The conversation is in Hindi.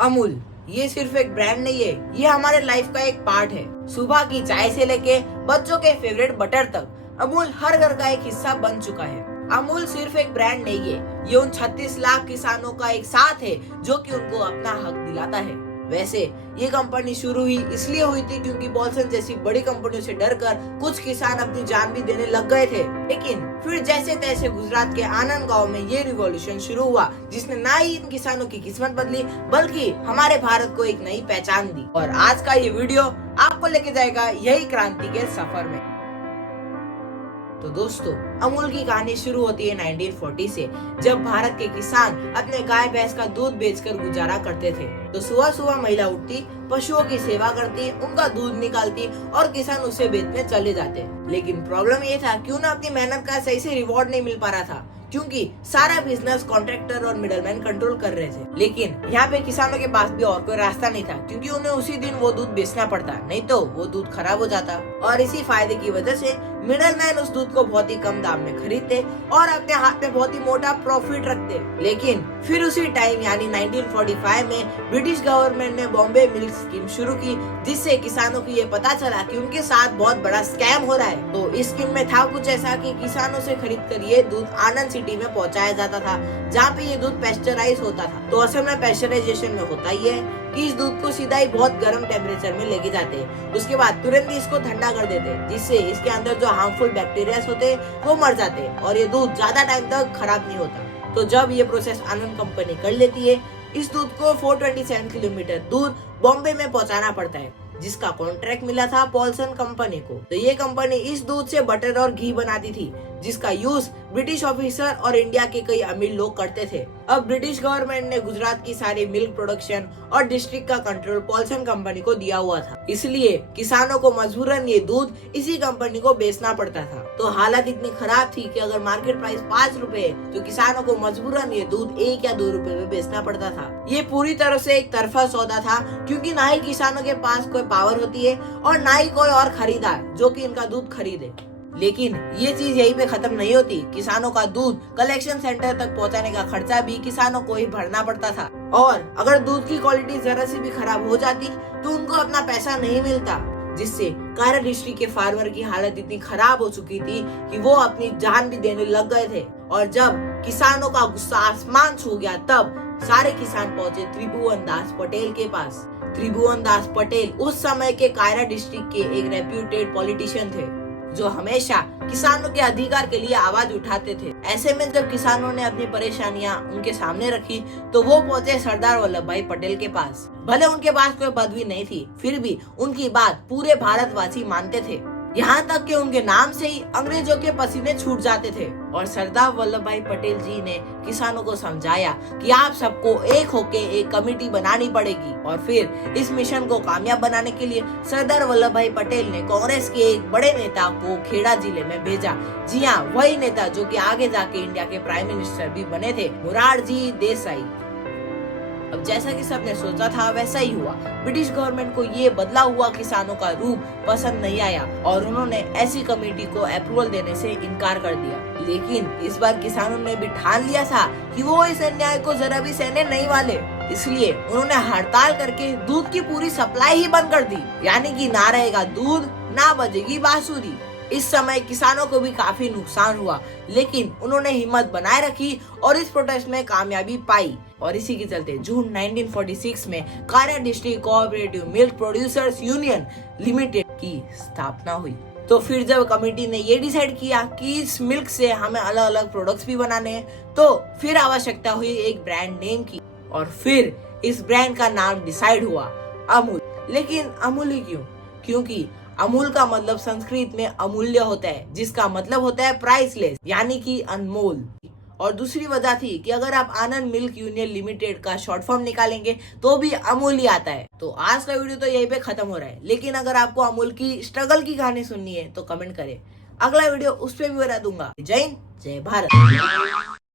अमूल ये सिर्फ एक ब्रांड नहीं है, ये हमारे लाइफ का एक पार्ट है। सुबह की चाय से लेके बच्चों के फेवरेट बटर तक अमूल हर घर का एक हिस्सा बन चुका है। अमूल सिर्फ एक ब्रांड नहीं है, ये उन 36 लाख किसानों का एक साथ है जो कि उनको अपना हक दिलाता है। वैसे ये कंपनी शुरू ही इसलिए हुई थी क्योंकि पॉल्सन जैसी बड़ी कंपनियों से डरकर कुछ किसान अपनी जान भी देने लग गए थे। लेकिन फिर जैसे तैसे गुजरात के आनंद गांव में ये रिवॉल्यूशन शुरू हुआ, जिसने ना ही इन किसानों की किस्मत बदली बल्कि हमारे भारत को एक नई पहचान दी। और आज का ये वीडियो आपको लेके जाएगा यही क्रांति के सफर में। तो दोस्तों, अमूल की कहानी शुरू होती है 1940 से, जब भारत के किसान अपने गाय भैंस का दूध बेचकर गुजारा करते थे। तो सुबह सुबह महिला उठती, पशुओं की सेवा करती, उनका दूध निकालती और किसान उसे बेचने चले जाते। लेकिन प्रॉब्लम ये था कि उन्हें अपनी मेहनत का सही से रिवॉर्ड नहीं मिल पा रहा था, क्योंकि सारा बिजनेस कॉन्ट्रैक्टर और मिडलमैन कंट्रोल कर रहे थे। लेकिन यहाँ पे किसानों के पास भी और कोई रास्ता नहीं था, क्योंकि उन्हें उसी दिन वो दूध बेचना पड़ता, नहीं तो वो दूध खराब हो जाता। और इसी फायदे की वजह से मिडलमैन उस दूध को बहुत ही कम दाम में खरीदते और अपने हाथ में बहुत ही मोटा प्रॉफिट रखते। लेकिन फिर उसी टाइम यानी 1945 में ब्रिटिश गवर्नमेंट ने बॉम्बे मिल्क स्कीम शुरू की, जिससे किसानों को ये पता चला कि उनके साथ बहुत बड़ा स्कैम हो रहा है। तो इस स्कीम में था कुछ ऐसा कि किसानों से खरीद कर ये दूध आनंद सिटी में पहुंचाया जाता था, जहाँ पे ये दूध पेस्चराइज होता था। तो असल में पेस्चराइजेशन में होता ही है कि इस दूध को सीधा ही बहुत गर्म टेम्परेचर में लेके जाते हैं, उसके बाद तुरंत ही इसको ठंडा कर देते हैं, जिससे इसके अंदर जो हार्मफुल बैक्टीरिया होते हैं वो मर जाते हैं और ये दूध ज्यादा टाइम तक खराब नहीं होता। तो जब ये प्रोसेस आनंद कंपनी कर लेती है, इस दूध को 427 किलोमीटर दूर बॉम्बे में पहुंचाना पड़ता है, जिसका कॉन्ट्रैक्ट मिला था पॉल्सन कंपनी को। तो ये कंपनी इस दूध से बटर और घी बनाती थी, जिसका यूज ब्रिटिश ऑफिसर और इंडिया के कई अमीर लोग करते थे। अब ब्रिटिश गवर्नमेंट ने गुजरात की सारी मिल्क प्रोडक्शन और डिस्ट्रिक्ट का कंट्रोल पॉल्सन कंपनी को दिया हुआ था, इसलिए किसानों को मजबूरन ये दूध इसी कंपनी को बेचना पड़ता था। तो हालत इतनी खराब थी कि अगर मार्केट प्राइस 5 रुपए है तो किसानों को मजबूरन ये दूध 1 या 2 रुपए में बेचना पड़ता था। ये पूरी तरह से एक तरफा सौदा था, क्योंकि ना ही किसानों के पास कोई पावर होती है और ना ही कोई और खरीदार जो कि इनका दूध खरीदे। लेकिन ये चीज यहीं पे खत्म नहीं होती। किसानों का दूध कलेक्शन सेंटर तक पहुंचाने का खर्चा भी किसानों को ही भरना पड़ता था, और अगर दूध की क्वालिटी जरा सी भी खराब हो जाती तो उनको अपना पैसा नहीं मिलता, जिससे कारा डिस्ट्रिक्ट के फार्मर की हालत इतनी खराब हो चुकी थी कि वो अपनी जान भी देने लग गए थे। और जब किसानों का गुस्सा आसमान छू गया, तब सारे किसान पहुंचे त्रिभुवन दास पटेल के पास। त्रिभुवन दास पटेल उस समय के कायरा डिस्ट्रिक्ट के एक रेप्यूटेड पॉलिटिशियन थे, जो हमेशा किसानों के अधिकार के लिए आवाज उठाते थे। ऐसे में जब किसानों ने अपनी परेशानियां उनके सामने रखी, तो वो पहुंचे सरदार वल्लभ भाई पटेल के पास। भले उनके पास कोई पदवी नहीं थी, फिर भी उनकी बात पूरे भारतवासी मानते थे, यहाँ तक कि उनके नाम से ही अंग्रेजों के पसीने छूट जाते थे। और सरदार वल्लभ भाई पटेल जी ने किसानों को समझाया कि आप सबको एक होके एक कमेटी बनानी पड़ेगी। और फिर इस मिशन को कामयाब बनाने के लिए सरदार वल्लभ भाई पटेल ने कांग्रेस के एक बड़े नेता को खेड़ा जिले में भेजा। जी हाँ, वही नेता जो कि आगे जाके इंडिया के प्राइम मिनिस्टर भी बने थे, मोरारजी देसाई। अब जैसा कि सबने सोचा था वैसा ही हुआ। ब्रिटिश गवर्नमेंट को ये बदला हुआ किसानों का रूप पसंद नहीं आया और उन्होंने ऐसी कमेटी को अप्रूवल देने से इनकार कर दिया। लेकिन इस बार किसानों ने भी ठान लिया था कि वो इस अन्याय को जरा भी सहने नहीं वाले, इसलिए उन्होंने हड़ताल करके दूध की पूरी सप्लाई ही बंद कर दी। यानी कि ना रहेगा दूध, ना बजेगी बांसुरी। इस समय किसानों को भी काफी नुकसान हुआ, लेकिन उन्होंने हिम्मत बनाए रखी और इस प्रोटेस्ट में कामयाबी पाई। और इसी के चलते जून 1946 में कारा district cooperative milk producers union limited की स्थापना हुई। तो फिर जब कमेटी ने ये डिसाइड किया कि इस मिल्क से हमें अलग अलग प्रोडक्ट्स भी बनाने हैं, तो फिर आवश्यकता हुई एक ब्रांड नेम की, और फिर इस ब्रांड का नाम डिसाइड हुआ अमूल। लेकिन अमूल ही क्यों? क्योंकि अमूल का मतलब संस्कृत में अमूल्य होता है, जिसका मतलब होता है प्राइसलेस, यानी कि अनमोल। और दूसरी वजह थी कि अगर आप आनंद मिल्क यूनियन लिमिटेड का शॉर्ट फॉर्म निकालेंगे तो भी अमूल ही आता है। तो आज का वीडियो तो यहीं पे खत्म हो रहा है, लेकिन अगर आपको अमूल की स्ट्रगल की कहानी सुननी है तो कमेंट करें, अगला वीडियो उस पर भी बता दूंगा। जय हिंद, जय भारत।